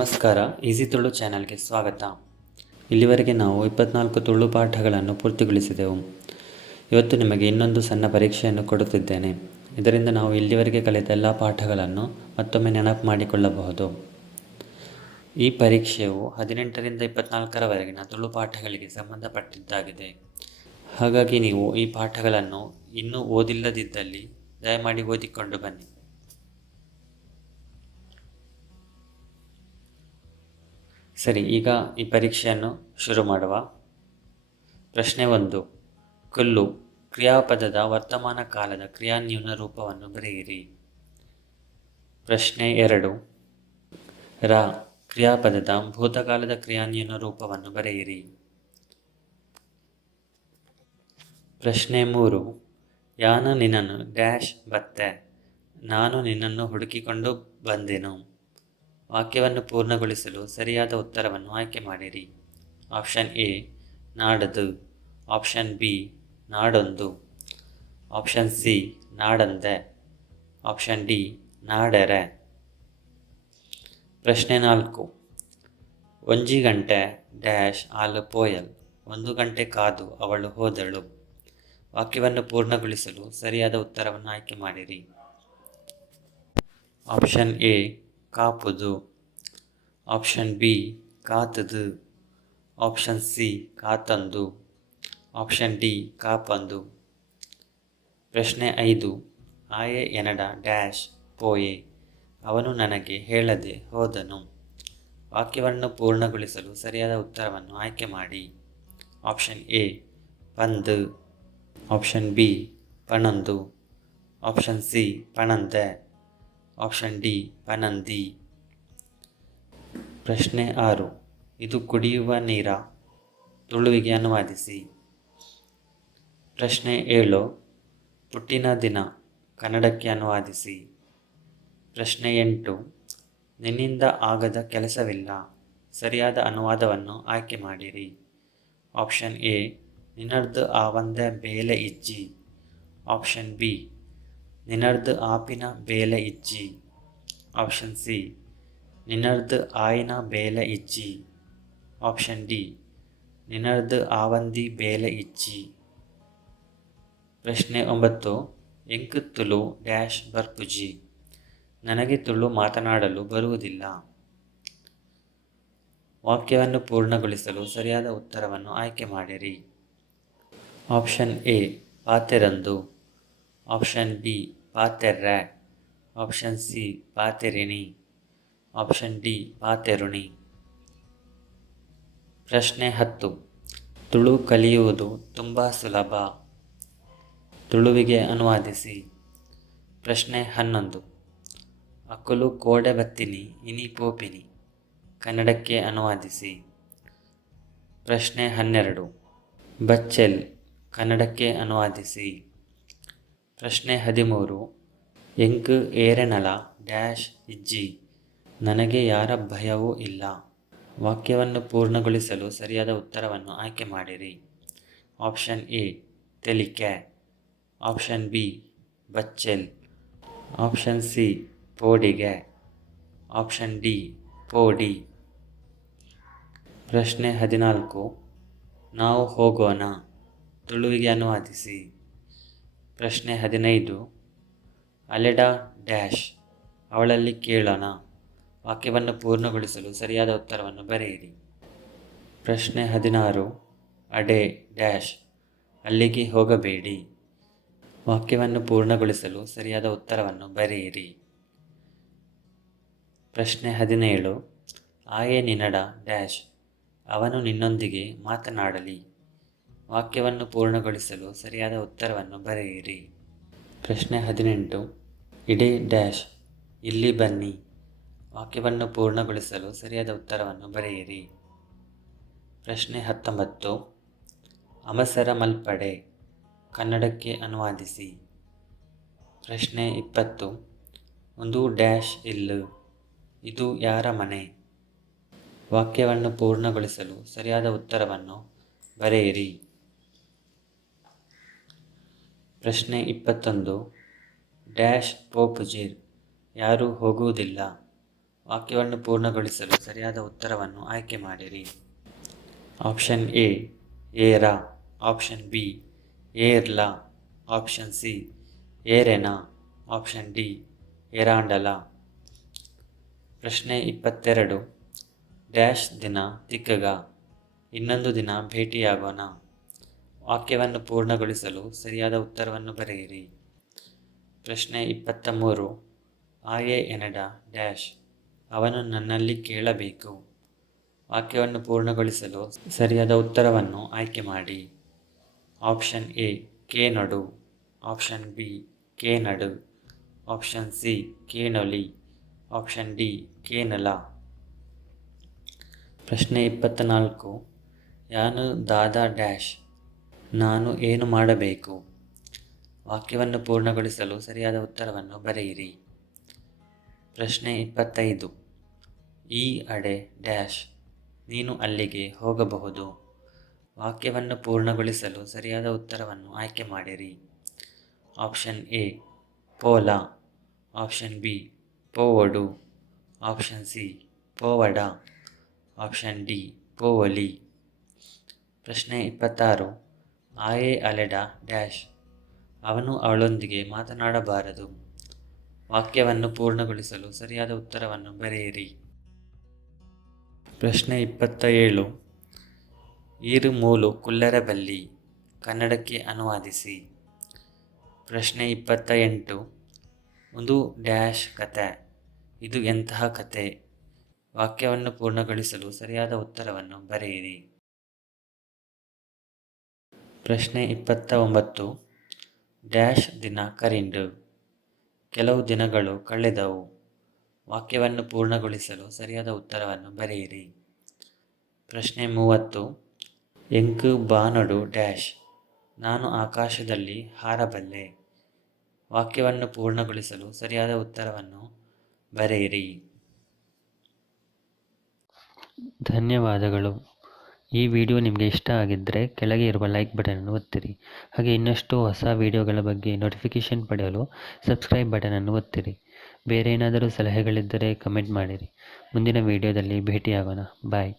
ನಮಸ್ಕಾರ, ಈಸಿ ತುಳು ಚಾನಲ್ಗೆ ಸ್ವಾಗತ. ಇಲ್ಲಿವರೆಗೆ ನಾವು 24 ತುಳು ಪಾಠಗಳನ್ನು ಪೂರ್ತಿಗೊಳಿಸಿದೆವು. ಇವತ್ತು ನಿಮಗೆ ಇನ್ನೊಂದು ಸಣ್ಣ ಪರೀಕ್ಷೆಯನ್ನು ಕೊಡುತ್ತಿದ್ದೇನೆ. ಇದರಿಂದ ನಾವು ಇಲ್ಲಿವರೆಗೆ ಕಲಿತ ಎಲ್ಲ ಪಾಠಗಳನ್ನು ಮತ್ತೊಮ್ಮೆ ನೆನಪು ಮಾಡಿಕೊಳ್ಳಬಹುದು. ಈ ಪರೀಕ್ಷೆಯು 18ರಿಂದ 24ರವರೆಗಿನ ತುಳು ಪಾಠಗಳಿಗೆ ಸಂಬಂಧಪಟ್ಟಿದ್ದಾಗಿದೆ. ಹಾಗಾಗಿ ನೀವು ಈ ಪಾಠಗಳನ್ನು ಇನ್ನೂ ಓದಿಲ್ಲದಿದ್ದಲ್ಲಿ ದಯಮಾಡಿ ಓದಿಕೊಂಡು ಬನ್ನಿ. ಸರಿ, ಈಗ ಈ ಪರೀಕ್ಷೆಯನ್ನು ಶುರು ಮಾಡುವ. ಪ್ರಶ್ನೆ 1. ಕುಲ್ಲು ಕ್ರಿಯಾಪದದ ವರ್ತಮಾನ ಕಾಲದ ಕ್ರಿಯಾನ್ಯೂನ ರೂಪವನ್ನು ಬರೆಯಿರಿ. ಪ್ರಶ್ನೆ 2. ರ ಕ್ರಿಯಾಪದದ ಭೂತಕಾಲದ ಕ್ರಿಯಾನ್ಯೂನ ರೂಪವನ್ನು ಬರೆಯಿರಿ. ಪ್ರಶ್ನೆ 3. ಯಾನು ನಿನ್ನನ್ನು ಡ್ಯಾಶ್ ಬತ್ತೆ, ನಾನು ನಿನ್ನನ್ನು ಹುಡುಕಿಕೊಂಡು ಬಂದೆನು. ವಾಕ್ಯವನ್ನು ಪೂರ್ಣಗೊಳಿಸಲು ಸರಿಯಾದ ಉತ್ತರವನ್ನು ಆಯ್ಕೆ ಮಾಡಿರಿ. ಆಪ್ಷನ್ ಎ ನಾಡದು, ಆಪ್ಷನ್ ಬಿ ನಾಡೊಂದು, ಆಪ್ಷನ್ ಸಿ ನಾಡಂದೆ, ಆಪ್ಷನ್ ಡಿ ನಾಡೆರೆ. ಪ್ರಶ್ನೆ 4. ಒಂಜಿ ಗಂಟೆ ಡ್ಯಾಶ್ ಆಲು ಪೋಯಲ್, 1 ಗಂಟೆ ಕಾದು ಅವಳು ಹೋದಳು. ವಾಕ್ಯವನ್ನು ಪೂರ್ಣಗೊಳಿಸಲು ಸರಿಯಾದ ಉತ್ತರವನ್ನು ಆಯ್ಕೆ ಮಾಡಿರಿ. ಆಪ್ಷನ್ ಎ ಕಾಪುದು, ಆಪ್ಷನ್ ಬಿ ಕಾತದು, ಆಪ್ಷನ್ ಸಿ ಕಾತಂದು, ಆಪ್ಷನ್ ಡಿ ಕಾಪಂದು. ಪ್ರಶ್ನೆ 5. ಆಯೆ ಎನಡ ಡ್ಯಾಶ್ ಪೋಯೆ, ಅವನು ನನಗೆ ಹೇಳದೆ ಹೋದನು. ವಾಕ್ಯವನ್ನು ಪೂರ್ಣಗೊಳಿಸಲು ಸರಿಯಾದ ಉತ್ತರವನ್ನು ಆಯ್ಕೆ ಮಾಡಿ. ಆಪ್ಷನ್ ಎ ಪಂದು, ಆಪ್ಷನ್ ಬಿ ಪಣಂದು, ಆಪ್ಷನ್ ಸಿ ಪಣಂದೆ, ಆಪ್ಷನ್ ಡಿ ಪನಂದಿ. ಪ್ರಶ್ನೆ 6. ಇದು ಕುಡಿಯುವ ನೀರ, ತುಳುವಿಗೆ ಅನುವಾದಿಸಿ. ಪ್ರಶ್ನೆ 7. ಪುಟ್ಟಿನ ದಿನ, ಕನ್ನಡಕ್ಕೆ ಅನುವಾದಿಸಿ. ಪ್ರಶ್ನೆ 8. ನಿನ್ನಿಂದ ಆಗದ ಕೆಲಸವಿಲ್ಲ, ಸರಿಯಾದ ಅನುವಾದವನ್ನು ಆಯ್ಕೆ ಮಾಡಿರಿ. ಆಪ್ಷನ್ ಎ ನಿನ್ನರ್ದು ಆವಂದೆ ಬೇಲೆ ಇಜ್ಜಿ, ಆಪ್ಷನ್ ಬಿ ನಿನ್ನರ್ದು ಆಪಿನ ಬೇಲೆ ಇಜ್ಜಿ, ಆಪ್ಷನ್ ಸಿ ನಿನ್ನರ್ದು ಆಯಿನ ಬೇಲೆ ಇಜ್ಜಿ, ಆಪ್ಷನ್ ಡಿ ನಿನ್ನರ್ದು ಆವಂದಿ ಬೇಲೆ ಇಜ್ಜಿ. ಪ್ರಶ್ನೆ 9. ಎಂಕು ತುಳು ಡ್ಯಾಶ್ ಬರ್ಪುಜಿ, ನನಗೆ ತುಳು ಮಾತನಾಡಲು ಬರುವುದಿಲ್ಲ. ವಾಕ್ಯವನ್ನು ಪೂರ್ಣಗೊಳಿಸಲು ಸರಿಯಾದ ಉತ್ತರವನ್ನು ಆಯ್ಕೆ ಮಾಡಿರಿ. ಆಪ್ಷನ್ ಎ ಪಾತೆರಂದು, ಆಪ್ಷನ್ ಬಿ ಪಾತೆರ್ರೆ, ಆಪ್ಷನ್ ಸಿ ಪಾತೆರಿಣಿ, ಆಪ್ಷನ್ ಡಿ ಪಾತೆರುಣಿ. ಪ್ರಶ್ನೆ 10. ತುಳು ಕಲಿಯುವುದು ತುಂಬ ಸುಲಭ, ತುಳುವಿಗೆ ಅನುವಾದಿಸಿ. ಪ್ರಶ್ನೆ 11. ಅಕುಲು ಕೋಡೆ ಬತ್ತಿನಿ ಇನಿ ಪೋಪಿನಿ, ಕನ್ನಡಕ್ಕೆ ಅನುವಾದಿಸಿ. ಪ್ರಶ್ನೆ 12. ಬಚ್ಚೆಲ್, ಕನ್ನಡಕ್ಕೆ ಅನುವಾದಿಸಿ. ಪ್ರಶ್ನೆ 13. ಎಂಕು ಏರೆನಲ ಡ್ಯಾಶ್ ಇಜ್ಜಿ, ನನಗೆ ಯಾರ ಭಯವೂ ಇಲ್ಲ. ವಾಕ್ಯವನ್ನು ಪೂರ್ಣಗೊಳಿಸಲು ಸರಿಯಾದ ಉತ್ತರವನ್ನು ಆಯ್ಕೆ ಮಾಡಿರಿ. ಆಪ್ಷನ್ ಎ ತೆಲಿಕೆ, ಆಪ್ಷನ್ ಬಿ ಬಚ್ಚೆಲ್, ಆಪ್ಷನ್ ಸಿ ಪೋಡಿಗೆ, ಆಪ್ಷನ್ ಡಿ ಪೋಡಿ. ಪ್ರಶ್ನೆ 14. ನಾವು ಹೋಗೋಣ, ತುಳುವಿಗೆ ಅನುವಾದಿಸಿ. ಪ್ರಶ್ನೆ 15. ಅಲೆಡ ಡ್ಯಾಶ್, ಅವಳಲ್ಲಿ ಕೇಳೋಣ. ವಾಕ್ಯವನ್ನು ಪೂರ್ಣಗೊಳಿಸಲು ಸರಿಯಾದ ಉತ್ತರವನ್ನು ಬರೆಯಿರಿ. ಪ್ರಶ್ನೆ 16. ಅಡೆ ಡ್ಯಾಶ್, ಅಲ್ಲಿಗೆ ಹೋಗಬೇಡಿ. ವಾಕ್ಯವನ್ನು ಪೂರ್ಣಗೊಳಿಸಲು ಸರಿಯಾದ ಉತ್ತರವನ್ನು ಬರೆಯಿರಿ. ಪ್ರಶ್ನೆ 17. ಆಯೆ ನಿನಡ ಡ್ಯಾಶ್, ಅವನು ನಿನ್ನೊಂದಿಗೆ ಮಾತನಾಡಲಿ. ವಾಕ್ಯವನ್ನು ಪೂರ್ಣಗೊಳಿಸಲು ಸರಿಯಾದ ಉತ್ತರವನ್ನು ಬರೆಯಿರಿ. ಪ್ರಶ್ನೆ 18. ಇಡೆ ಡ್ಯಾಶ್, ಇಲ್ಲಿ ಬನ್ನಿ. ವಾಕ್ಯವನ್ನು ಪೂರ್ಣಗೊಳಿಸಲು ಸರಿಯಾದ ಉತ್ತರವನ್ನು ಬರೆಯಿರಿ. ಪ್ರಶ್ನೆ 19. ಅಮಸರ ಮಲ್ಪಡೆ, ಕನ್ನಡಕ್ಕೆ ಅನುವಾದಿಸಿ. ಪ್ರಶ್ನೆ 20. ಒಂದು ಡ್ಯಾಶ್ ಇಲ್ಲು, ಇದು ಯಾರ ಮನೆ. ವಾಕ್ಯವನ್ನು ಪೂರ್ಣಗೊಳಿಸಲು ಸರಿಯಾದ ಉತ್ತರವನ್ನು ಬರೆಯಿರಿ. ಪ್ರಶ್ನೆ 21. ಡ್ಯಾಶ್ ಪೋಪುಜೀರ್, ಯಾರೂ ಹೋಗುವುದಿಲ್ಲ. ವಾಕ್ಯವನ್ನು ಪೂರ್ಣಗೊಳಿಸಲು ಸರಿಯಾದ ಉತ್ತರವನ್ನು ಆಯ್ಕೆ ಮಾಡಿರಿ. ಆಪ್ಷನ್ ಎ ಏರ, ಆಪ್ಷನ್ ಬಿ ಏರ್ಲ, ಆಪ್ಷನ್ ಸಿ ಏರೆನ, ಆಪ್ಷನ್ ಡಿ ಏರಾಂಡಲ. ಪ್ರಶ್ನೆ 22. ಡ್ಯಾಶ್ ದಿನ ತಿಕ್ಕಗ, ಇನ್ನೊಂದು ದಿನ ಭೇಟಿಯಾಗೋಣ. ವಾಕ್ಯವನ್ನು ಪೂರ್ಣಗೊಳಿಸಲು ಸರಿಯಾದ ಉತ್ತರವನ್ನು ಬರೆಯಿರಿ. ಪ್ರಶ್ನೆ 23. ಆಯೆ ಎನಡ ಡ್ಯಾಶ್, ಅವನು ನನ್ನಲ್ಲಿ ಕೇಳಬೇಕು. ವಾಕ್ಯವನ್ನು ಪೂರ್ಣಗೊಳಿಸಲು ಸರಿಯಾದ ಉತ್ತರವನ್ನು ಆಯ್ಕೆ ಮಾಡಿ. ಆಪ್ಷನ್ ಎ ಕೇನೊಡು, ಆಪ್ಷನ್ ಬಿ ಕೇನಡು, ಆಪ್ಷನ್ ಸಿ ಕೇನೊಲಿ, ಆಪ್ಷನ್ ಡಿ ಕೇನಲ. ಪ್ರಶ್ನೆ 24. ಯಾನು ದಾದ ಡ್ಯಾಶ್, ನಾನು ಏನು ಮಾಡಬೇಕು. ವಾಕ್ಯವನ್ನು ಪೂರ್ಣಗೊಳಿಸಲು ಸರಿಯಾದ ಉತ್ತರವನ್ನು ಬರೆಯಿರಿ. ಪ್ರಶ್ನೆ 25. ಈ ಅಡೆ ಡ್ಯಾಶ್, ನೀನು ಅಲ್ಲಿಗೆ ಹೋಗಬಹುದು. ವಾಕ್ಯವನ್ನು ಪೂರ್ಣಗೊಳಿಸಲು ಸರಿಯಾದ ಉತ್ತರವನ್ನು ಆಯ್ಕೆ ಮಾಡಿರಿ. ಆಪ್ಷನ್ ಎ ಪೋಲ, ಆಪ್ಷನ್ ಬಿ ಪೋವಡು, ಆಪ್ಷನ್ ಸಿ ಪೋವಡ, ಆಪ್ಷನ್ ಡಿ ಪೋವಲಿ. ಪ್ರಶ್ನೆ 26. ಆಯೆ ಅಲೆಡ ಡ್ಯಾಶ್, ಅವನು ಅವಳೊಂದಿಗೆ ಮಾತನಾಡಬಾರದು. ವಾಕ್ಯವನ್ನು ಪೂರ್ಣಗೊಳಿಸಲು ಸರಿಯಾದ ಉತ್ತರವನ್ನು ಬರೆಯಿರಿ. ಪ್ರಶ್ನೆ 27. ಈರು ಮೂಲು ಕುಲ್ಲರಬಲ್ಲಿ, ಕನ್ನಡಕ್ಕೆ ಅನುವಾದಿಸಿ. ಪ್ರಶ್ನೆ 28. ಒಂದು ಡ್ಯಾಶ್ ಕತೆ, ಇದು ಎಂತಹ ಕತೆ. ವಾಕ್ಯವನ್ನು ಪೂರ್ಣಗೊಳಿಸಲು ಸರಿಯಾದ ಉತ್ತರವನ್ನು ಬರೆಯಿರಿ. ಪ್ರಶ್ನೆ 29. ಡ್ಯಾಶ್ ದಿನ ಕರಿಂಡು, ಕೆಲವು ದಿನಗಳು ಕಳೆದವು. ವಾಕ್ಯವನ್ನು ಪೂರ್ಣಗೊಳಿಸಲು ಸರಿಯಾದ ಉತ್ತರವನ್ನು ಬರೆಯಿರಿ. ಪ್ರಶ್ನೆ 30. ಎಂಕು ಬಾನೊಡು ಡ್ಯಾಶ್, ನಾನು ಆಕಾಶದಲ್ಲಿ ಹಾರಬಲ್ಲೆ. ವಾಕ್ಯವನ್ನು ಪೂರ್ಣಗೊಳಿಸಲು ಸರಿಯಾದ ಉತ್ತರವನ್ನು ಬರೆಯಿರಿ. ಧನ್ಯವಾದಗಳು. ಈ ವಿಡಿಯೋ ನಿಮಗೆ ಇಷ್ಟ ಆಗಿದ್ದರೆ ಕೆಳಗೆ ಇರುವ ಲೈಕ್ ಬಟನನ್ನು ಒತ್ತಿರಿ. ಹಾಗೆ ಇನ್ನಷ್ಟು ಹೊಸ ವಿಡಿಯೋಗಳ ಬಗ್ಗೆ ನೋಟಿಫಿಕೇಷನ್ ಪಡೆಯಲು ಸಬ್ಸ್ಕ್ರೈಬ್ ಬಟನನ್ನು ಒತ್ತಿರಿ. ಬೇರೆ ಏನಾದರೂ ಸಲಹೆಗಳಿದ್ದರೆ ಕಮೆಂಟ್ ಮಾಡಿರಿ. ಮುಂದಿನ ವಿಡಿಯೋದಲ್ಲಿ ಭೇಟಿಯಾಗೋಣ. ಬಾಯ್.